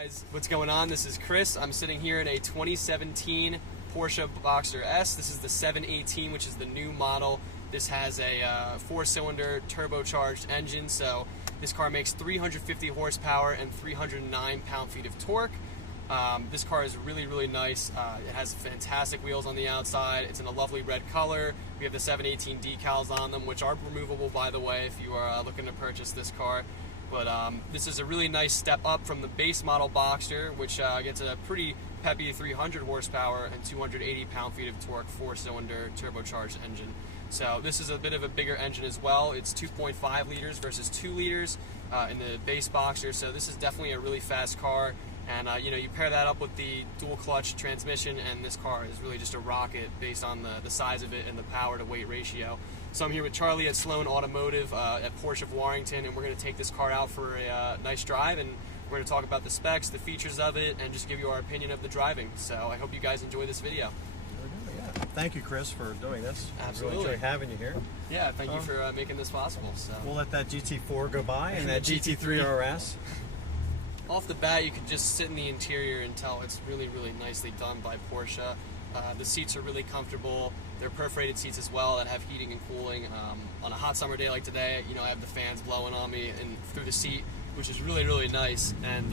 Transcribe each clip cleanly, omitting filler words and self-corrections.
Guys, what's going on? This is Chris. I'm sitting here in a 2017 Porsche Boxster S. This is the 718, which is the new model. This has a 4-cylinder turbocharged engine, so this car makes 350 horsepower and 309 pound-feet of torque. This car is really nice. It has fantastic wheels on the outside. It's in a lovely red color. We have the 718 decals on them, which are removable, by the way, if you are looking to purchase this car. But this is a really nice step up from the base model Boxster, which gets a pretty peppy 300 horsepower and 280 pound-feet of torque 4-cylinder turbocharged engine. So this is a bit of a bigger engine as well. It's 2.5 liters versus 2 liters in the base Boxster. So this is definitely a really fast car. And you know, you pair that up with the dual clutch transmission, and this car is really just a rocket based on the size of it and the power to weight ratio. So I'm here with Charlie at Sloane Automotive at Porsche of Warrington, and we're going to take this car out for a nice drive, and we're going to talk about the specs, the features of it, and just give you our opinion of the driving. So I hope you guys enjoy this video. Yeah. Thank you, Chris, for doing this. Absolutely. Really enjoy having you here. Yeah, thank you for making this possible. So we'll let that GT4 go by and that GT3 RS. Off the bat, you can just sit in the interior and tell it's really nicely done by Porsche. The seats are really comfortable. They're perforated seats as well that have heating and cooling. On a hot summer day like today, you know, I have the fans blowing on me and through the seat, which is really nice. And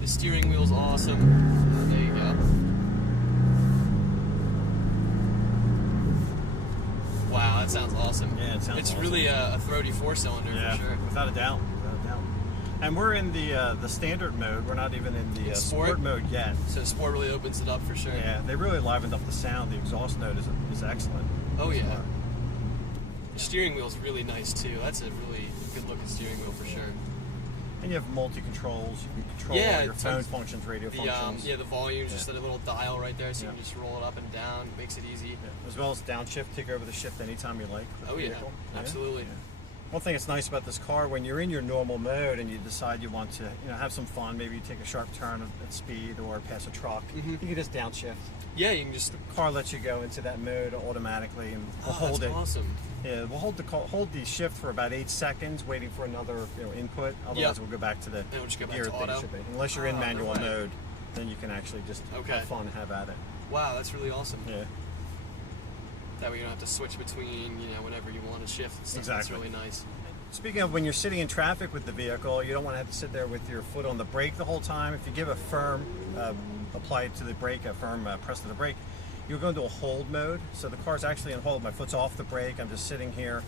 the steering wheel's awesome. There you go. Wow, that sounds awesome. Yeah, it sounds It's awesome. Really a throaty 4-cylinder for sure. Without a doubt. And we're in the standard mode. We're not even in the sport mode yet. So sport really opens it up for sure. Yeah, they really livened up the sound. The exhaust note is excellent. Oh yeah. The steering wheel's really nice too. That's a really good looking steering wheel for sure. And you have multi-controls. You can control all your phone functions, radio functions. Yeah, the volume, just a little dial right there, so you can just roll it up and down. It makes it easy. Yeah. As well as downshift, take over the shift anytime you like. Oh yeah, absolutely. Yeah. One thing that's nice about this car, when you're in your normal mode and you decide you want to, have some fun, maybe you take a sharp turn at speed or pass a truck, you can just downshift. Yeah, you can just. The car lets you go into that mode automatically, and we'll hold that's it. Awesome. Yeah, we'll hold the shift for about 8 seconds, waiting for another input. Otherwise, we'll go back to the gear that you should be. Unless you're in manual mode, then you can actually just have fun and have at it. Wow, that's really awesome. Yeah. That way you don't have to switch between, whenever you want to shift and stuff. Exactly. That's really nice. Speaking of when you're sitting in traffic with the vehicle, you don't want to have to sit there with your foot on the brake the whole time. If you give a firm, apply to the brake, a firm press to the brake, you'll go into a hold mode. So the car's actually in hold. My foot's off the brake. I'm just sitting here.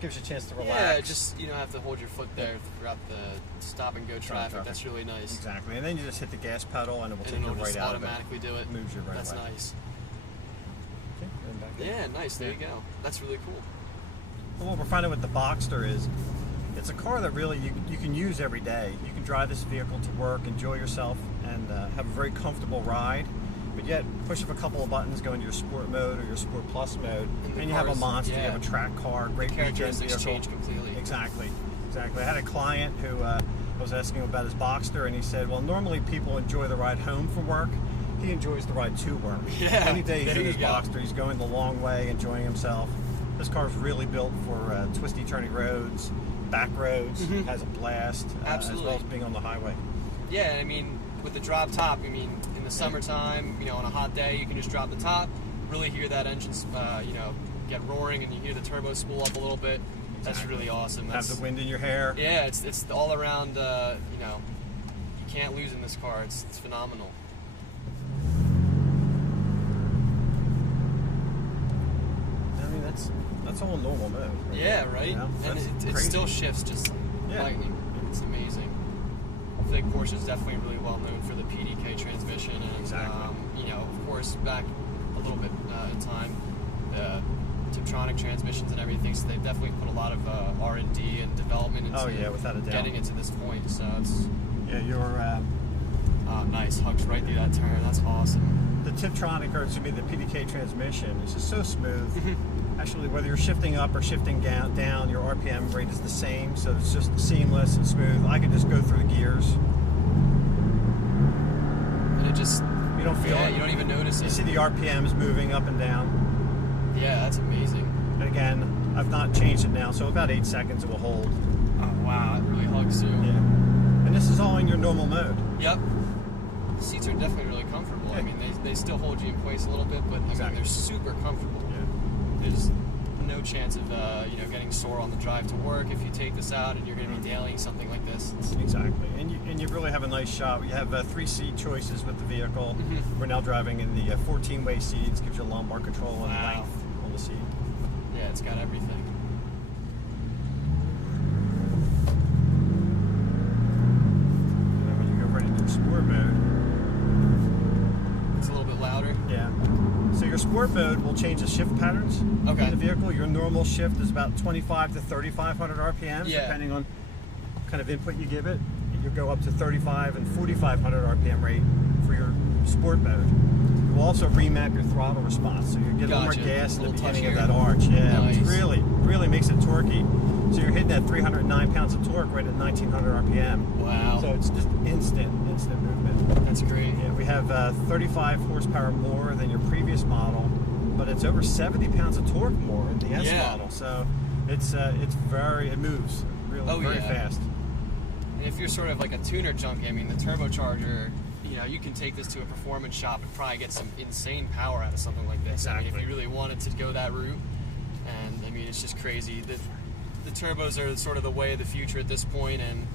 Gives you a chance to relax. Yeah, just you don't have to hold your foot there throughout the stop and go traffic. That's really nice. Exactly, and then you just hit the gas pedal and it will take you right out of it. Automatically do it. Moves you right away. That's nice. Okay, yeah, nice. There you go. That's really cool. Well, what we're finding with the Boxster is it's a car that really you can use every day. You can drive this vehicle to work, enjoy yourself, and have a very comfortable ride. But yet, push up a couple of buttons, go into your sport mode or your sport plus mode, and you have a monster. You have a track car, great weekend vehicle. Change completely. Exactly. I had a client who I was asking him about his Boxster, and he said, well, normally people enjoy the ride home from work. He enjoys the ride to work. Yeah, any day he's in his Boxster, he's going the long way, enjoying himself. This car is really built for twisty, turny roads, back roads. Has a blast, as well as being on the highway. Yeah, I mean, with the drop top, in the summertime, on a hot day, you can just drop the top, really hear that engine, get roaring, and you hear the turbo spool up a little bit. That's really awesome. Have the wind in your hair. Yeah, it's all around. You can't lose in this car. It's phenomenal. That's all normal mode. Right? Yeah, right? And it still shifts just lightning. It's amazing. I think Porsche is definitely really well known for the PDK transmission. And, of course, back a little bit in time, Tiptronic transmissions and everything, so they've definitely put a lot of R&D and development into without a doubt. Getting it to this point. So it's... Yeah, you're... nice. Hugs right through that turn. That's awesome. The Tiptronic, or excuse me, the PDK transmission is just so smooth. Actually, whether you're shifting up or shifting down, your RPM rate is the same, so it's just seamless and smooth. I can just go through the gears. And it just... You don't feel it. You don't even notice it. You see the RPMs moving up and down. Yeah, that's amazing. And again, I've not changed it now, so about 8 seconds it will hold. Oh, wow. It really hugs too. Yeah. And this is all in your normal mode. Yep. The seats are definitely really comfortable. I mean, they still hold you in place a little bit, but I mean, they're super comfortable. Yeah. There's no chance of you know, getting sore on the drive to work if you take this out and you're going to be dailying something like this. Exactly, and you really have a nice shop. You have 3 seat choices with the vehicle. We're now driving in the 14-way seats, gives you lumbar control and length on the seat. Yeah, it's got everything. And when you go right into sport mode, it's a little bit louder. Yeah. So your sport mode will change the shift patterns in the vehicle. Your normal shift is about 25 to 3,500 RPMs, depending on kind of input you give it. You'll go up to 35 and 4,500 RPM rate for your sport mode. You'll also remap your throttle response, so you get a little more gas at the beginning of that arch. Yeah, which really makes it torquey. So you're hitting that 309 pounds of torque right at 1,900 RPM. Wow. So it's just instant movement. That's great. Yeah, we have 35 horsepower more than your previous model, but it's over 70 pounds of torque more in the S model. So it moves really very fast. And if you're sort of like a tuner junkie, I mean, the turbocharger, you know, you can take this to a performance shop and probably get some insane power out of something like this. Exactly. I mean, if you really wanted to go that route, and I mean, it's just crazy. The turbos are sort of the way of the future at this point, and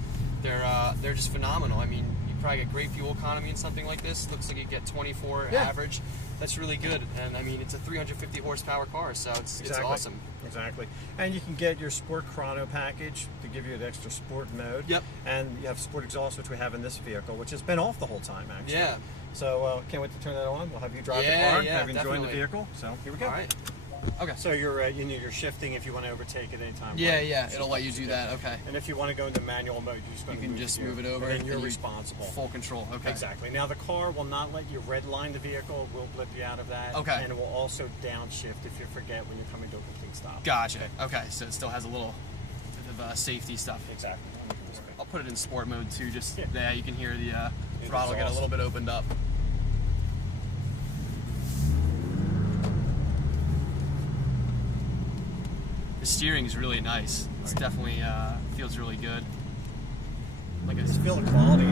they're just phenomenal. I mean, you probably get great fuel economy in something like this. Looks like you get 24 average. That's really good, and I mean, it's a 350 horsepower car, so it's awesome. Exactly. And you can get your Sport Chrono package to give you an extra sport mode. Yep. And you have sport exhaust, which we have in this vehicle, which has been off the whole time, actually. Yeah. So can't wait to turn that on. We'll have you drive the car, have you enjoy the vehicle. So here we go. All right. Okay. So you're shifting if you want to overtake at any time. Yeah, it'll let you do that. Okay. And if you want to go into manual mode, you can just move it over, and you're responsible. Full control. Okay. Exactly. Now the car will not let you redline the vehicle. We'll blip you out of that. Okay. And it will also downshift if you forget when you're coming to a complete stop. Gotcha. Okay. So it still has a little bit of safety stuff. Exactly. I'll put it in sport mode too. Just there, you can hear the throttle get a little bit opened up. The steering is really nice. It's definitely feels really good. Like I just feel the quality.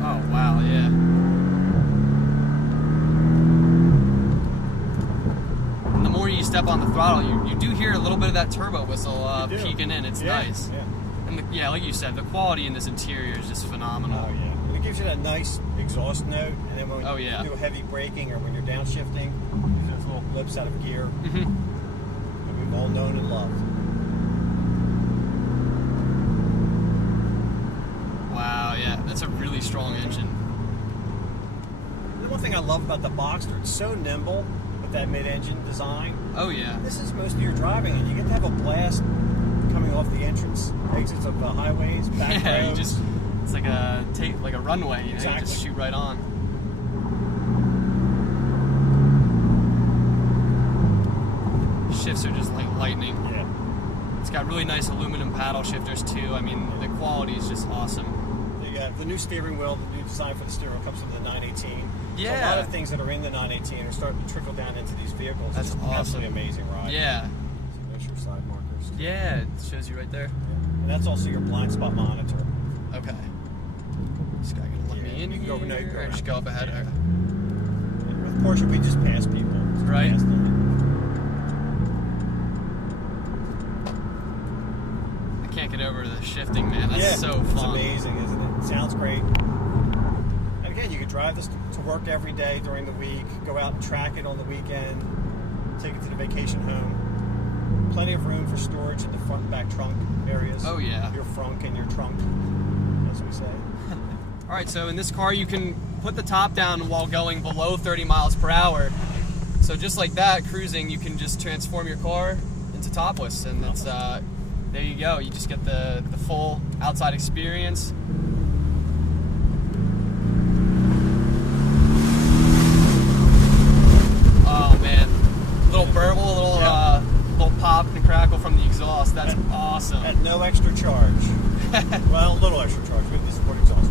Oh wow, yeah. And the more you step on the throttle, you do hear a little bit of that turbo whistle peeking in. It's nice. Yeah. And like you said, the quality in this interior is just phenomenal. Oh yeah. And it gives you that nice exhaust note, and then when you do heavy braking or when you're downshifting, those little blips out of gear. We've all known and loved. Wow, yeah, that's a really strong engine. The one thing I love about the Boxster, it's so nimble with that mid-engine design. Oh yeah. This is most of your driving, and you get to have a blast coming off the exits of the highways, back roads. It's like a runway. You know, you just shoot right on. Shifts are just like lightning. Yeah. It's got really nice aluminum paddle shifters too. I mean, the quality is just awesome. You got the new steering wheel, the new design for the steering wheel comes from the 918. Yeah. So a lot of things that are in the 918 are starting to trickle down into these vehicles. That's it's awesome. Absolutely amazing ride. Yeah. So there's your side markers. Yeah, it shows you right there. Yeah. And that's also your blind spot monitor. Okay. This guy gonna let me in. You can go overnight. Or just go up ahead. Yeah. And with Porsche, we just pass people. Right. Pass them. Can't get over the shifting, man. That's so fun. It's amazing, isn't it? It sounds great. And again, you can drive this to work every day during the week, go out and track it on the weekend, take it to the vacation home. Plenty of room for storage in the front and back trunk areas. Oh yeah. Your frunk and your trunk, as we say. All right, so in this car you can put the top down while going below 30 miles per hour. So just like that, cruising, you can just transform your car into topless, and it's there you go. You just get the full outside experience. Oh man, little burble, little pop and crackle from the exhaust. That's awesome. At no extra charge. Well, a little extra charge with the sport exhaust.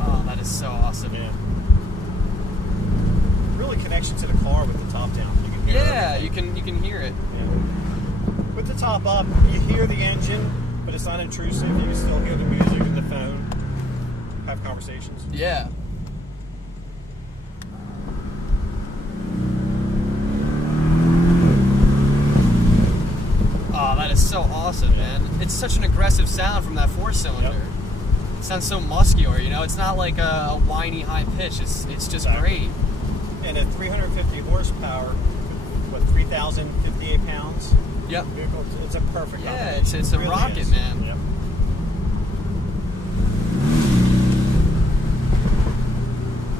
Oh, that is so awesome. Yeah. Really connection to the car with the top down. You can hear everything. you can hear it. Yeah. With the top up, you hear the engine, but it's not intrusive. You can still hear the music and the Yeah. Oh, that is so awesome, man. It's such an aggressive sound from that 4-cylinder. Yep. It sounds so muscular, you know? It's not like a whiny high pitch. It's just Exactly. great. And at 350 horsepower, with 3,058 pounds, Yep. vehicle, it's a perfect Yeah, combination. it's a It really rocket, is. man. Yep.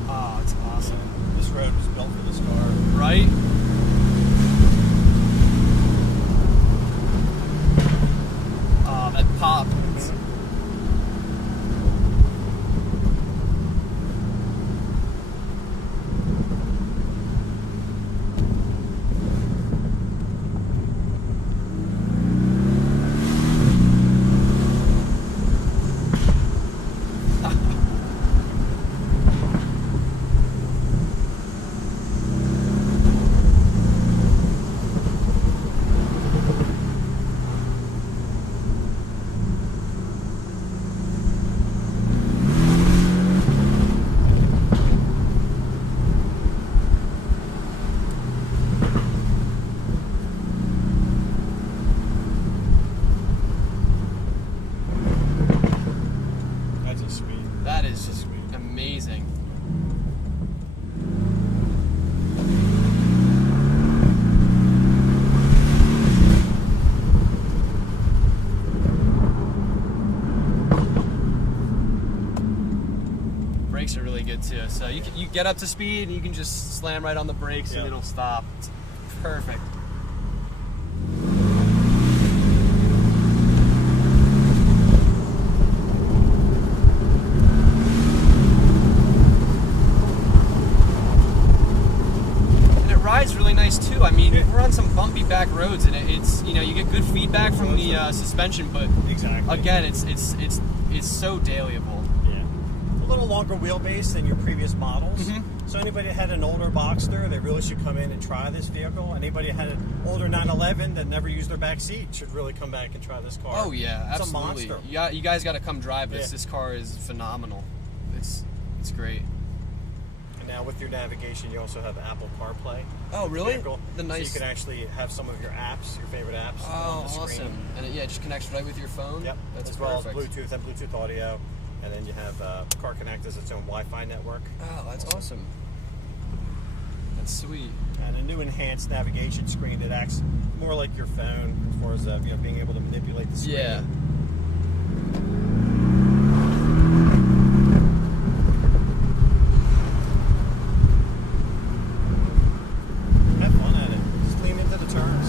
Oh, it's awesome. This road was built for this car. Right? Oh, that pop. That's just sweet. That is just amazing. Brakes are really good too. So you get up to speed and you can just slam right on the brakes and Yeah. it'll stop. It's perfect. And it rides really nice too. I mean, we're on some bumpy back roads and it's, you know, you get good feedback from the suspension, but Exactly. again, it's so dailyable. Yeah. A little longer wheelbase than your previous models. Mhm. So anybody that had an older Boxster, they really should come in and try this vehicle. Anybody that had an older 911 that never used their back seat should really come back and try this car. Oh yeah, It's absolutely. a monster. Yeah, you guys got to come drive this. Yeah. This car is phenomenal. It's great. And now with your navigation, you also have Apple CarPlay. Oh with the really? vehicle. The nice. So you can actually have some of your apps, your favorite apps, Oh, on the screen. awesome! And it just connects right with your phone. Yep. That's as perfect. well as Bluetooth and Bluetooth audio. And then you have Car Connect as its own Wi-Fi network. Oh, that's awesome. That's sweet. And a new enhanced navigation screen that acts more like your phone as far as being able to manipulate the screen. Yeah. Have fun at it. Just lean into the turns.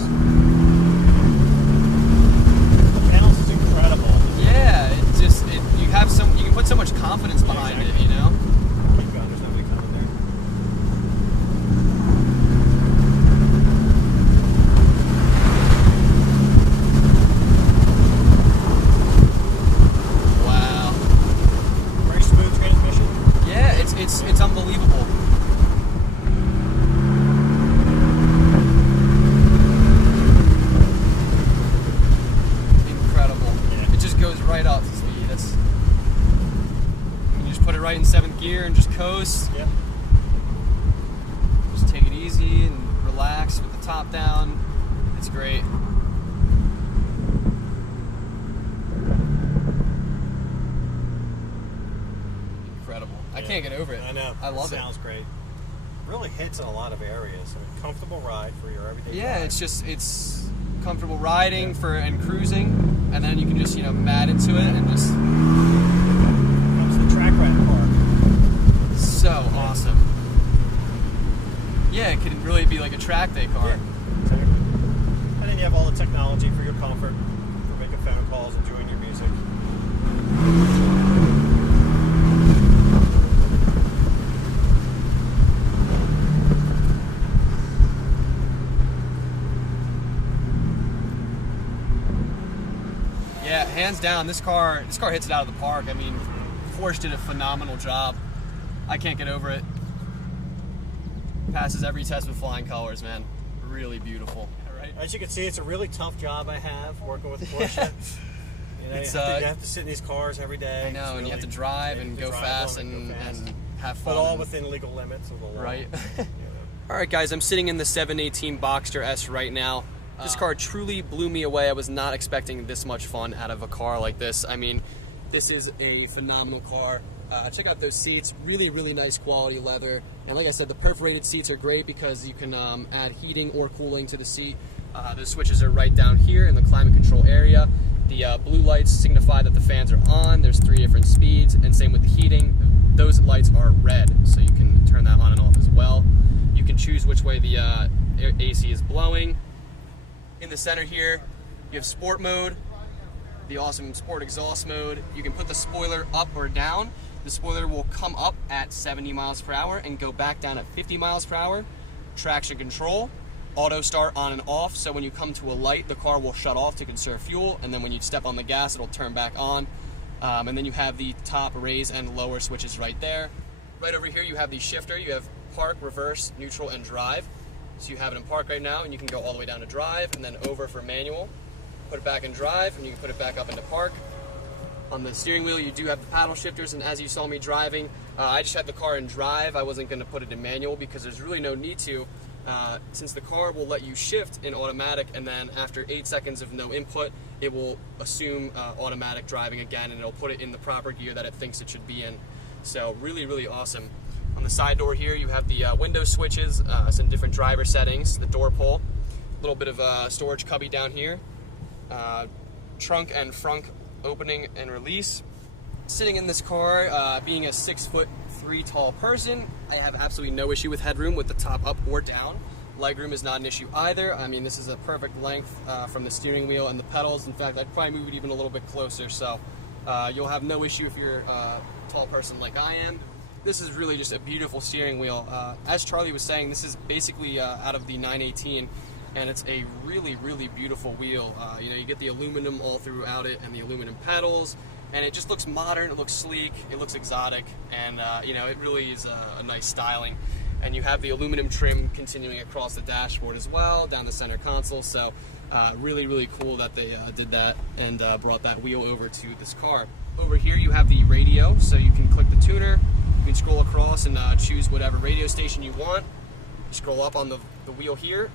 The balance is incredible. Yeah, you can put so much confidence behind exactly. it, you know? Keep going. There's nobody coming there. Wow. Very smooth transmission. Yeah, it's unbelievable. Incredible. Yeah. It just goes right up to speed. You just put it right in 7th gear and just coast. Yep. Just take it easy and relax with the top down. It's great. Incredible. I can't get over it. I know. I love it. Sounds great. Really hits in a lot of areas. I mean, comfortable ride for your everyday Yeah, drive. it's comfortable riding and cruising, and then you can just mat into it and just Comes the track ride part. so awesome. Yeah, it could really be like a track day car. So, and then you have all the technology for your comfort, for making phone calls, enjoying your music. Yeah, hands down, this car hits it out of the park. I mean, Porsche did a phenomenal job. I can't get over it. Passes every test with flying colors, man. Really beautiful. Right? As you can see, it's a really tough job I have working with Porsche. It's you have to sit in these cars every day. I know, and really, you have to drive and go fast and have fun. But all within legal limits of the law. Right. All right, guys, I'm sitting in the 718 Boxster S right now. This car truly blew me away. I was not expecting this much fun out of a car like this. I mean, this is a phenomenal car. Check out those seats, really, really nice quality leather. And like I said, the perforated seats are great because you can add heating or cooling to the seat. The switches are right down here in the climate control area. The blue lights signify that the fans are on. There's 3 different speeds, and same with the heating. Those lights are red, so you can turn that on and off as well. You can choose which way the AC is blowing. In the center here, you have sport mode, the awesome sport exhaust mode. You can put the spoiler up or down. The spoiler will come up at 70 miles per hour and go back down at 50 miles per hour. Traction control, auto start on and off, so when you come to a light, the car will shut off to conserve fuel, and then when you step on the gas, it'll turn back on. And then you have the top raise and lower switches right there. Right over here, you have the shifter. You have park, reverse, neutral, and drive. So you have it in park right now, and you can go all the way down to drive, and then over for manual. Put it back in drive, and you can put it back up into park. On the steering wheel, you do have the paddle shifters, and as you saw me driving, I just had the car in drive. I wasn't going to put it in manual because there's really no need to, since the car will let you shift in automatic, and then after 8 seconds of no input, it will assume automatic driving again, and it'll put it in the proper gear that it thinks it should be in. So really, really awesome. On the side door here, you have the window switches, some different driver settings, the door pull, a little bit of a storage cubby down here, trunk and front opening and release. Sitting in this car, being a 6'3" tall person, I have absolutely no issue with headroom with the top up or down. Legroom is not an issue either. I mean, this is a perfect length from the steering wheel and the pedals. In fact, I'd probably move it even a little bit closer, so you'll have no issue if you're a tall person like I am. This is really just a beautiful steering wheel. As Charlie was saying, this is basically out of the 918, and it's a really, really beautiful wheel. You know, you get the aluminum all throughout it and the aluminum pedals, and it just looks modern, it looks sleek, it looks exotic, and you know, it really is a nice styling. And you have the aluminum trim continuing across the dashboard as well, down the center console, so really, really cool that they did that and brought that wheel over to this car. Over here you have the radio, so you can click the tuner, you can scroll across and choose whatever radio station you want. You scroll up on the wheel here,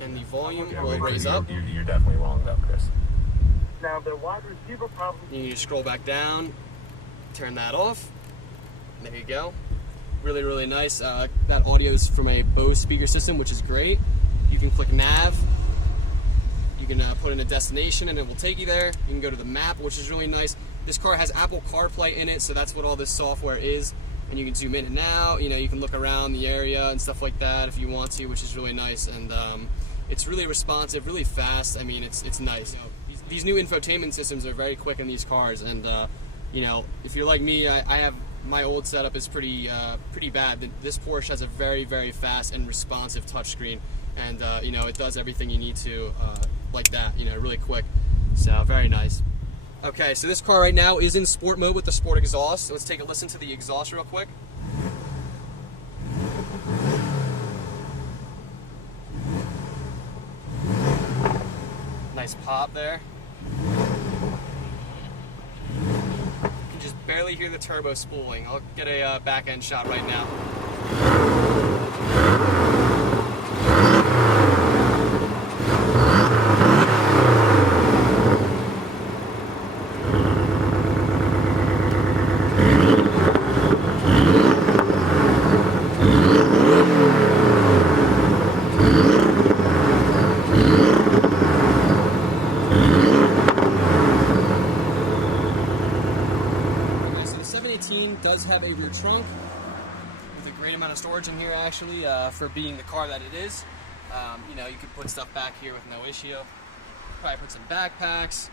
and the volume will raise up. You're definitely walling up, Chris. Now, the wide receiver problem. You can just scroll back down, turn that off. There you go. Really, really nice. That audio is from a Bose speaker system, which is great. You can click nav. You can put in a destination, and it will take you there. You can go to the map, which is really nice. This car has Apple CarPlay in it, so that's what all this software is. And you can zoom in and out. You know, you can look around the area and stuff like that if you want to, which is really nice. And it's really responsive, really fast. I mean, it's nice. You know, these new infotainment systems are very quick in these cars, and you know, if you're like me, I have my old setup is pretty bad. This Porsche has a very, very fast and responsive touchscreen, and you know, it does everything you need to like that. You know, really quick. So very nice. Okay, so this car right now is in sport mode with the sport exhaust. So let's take a listen to the exhaust real quick. Nice pop there. You can just barely hear the turbo spooling. I'll get a back end shot right now. Does have a rear trunk with a great amount of storage in here, actually, for being the car that it is. You know, you could put stuff back here with no issue. Probably put some backpacks,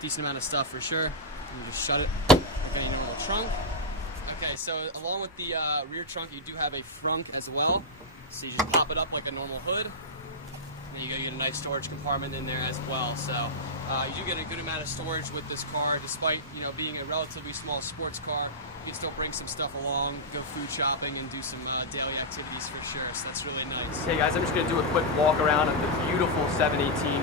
decent amount of stuff for sure. You just shut it like any normal trunk. Okay, so along with the rear trunk, you do have a frunk as well. So you just pop it up like a normal hood. And then you get a nice storage compartment in there as well. So you do get a good amount of storage with this car, despite, you know, being a relatively small sports car. You can still bring some stuff along, go food shopping, and do some daily activities for sure. So that's really nice. Hey guys, I'm just gonna do a quick walk around of the beautiful 718.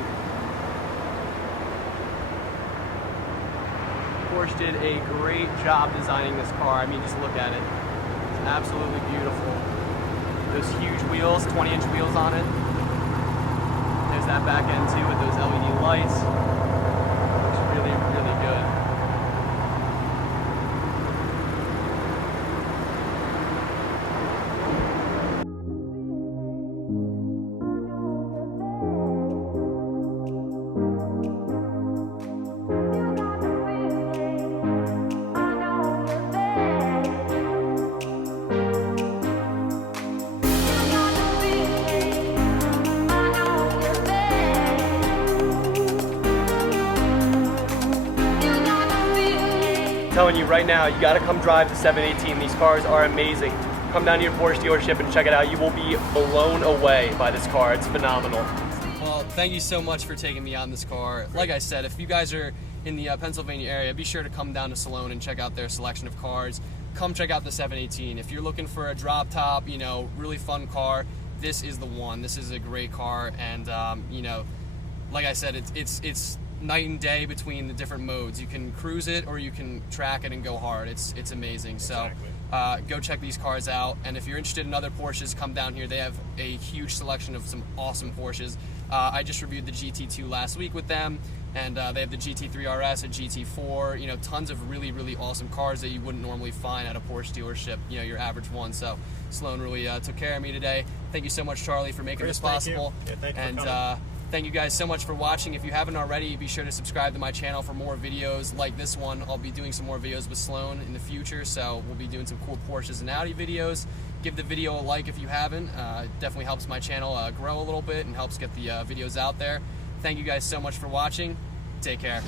Porsche did a great job designing this car. I mean, just look at it. It's absolutely beautiful. Those huge wheels, 20-inch wheels on it. There's that back end too with those LED lights. Looks really, really good. Telling you right now, you got to come drive the 718. These cars are amazing. Come down to your Porsche dealership and check it out. You will be blown away by this car. It's phenomenal. Well, thank you so much for taking me on this car. Like I said, if you guys are in the Pennsylvania area, be sure to come down to Sloane and check out their selection of cars. Come check out the 718. If you're looking for a drop top, you know, really fun car, this is the one. This is a great car, and you know, like I said, it's night and day between the different modes. You can cruise it or you can track it and go hard. It's amazing. So go check these cars out, and if you're interested in other Porsches, come down here. They have a huge selection of some awesome Porsches. I just reviewed the GT2 last week with them, and they have the GT3 RS, a GT4, you know, tons of really, really awesome cars that you wouldn't normally find at a Porsche dealership, you know, your average one. So Sloane really took care of me today. Thank you so much, Charlie, for making Chris, this possible. Thank you. And for coming. thank you guys so much for watching. If you haven't already, be sure to subscribe to my channel for more videos like this one. I'll be doing some more videos with Sloane in the future, so we'll be doing some cool Porsches and Audi videos. Give the video a like if you haven't. It definitely helps my channel grow a little bit and helps get the videos out there. Thank you guys so much for watching. Take care.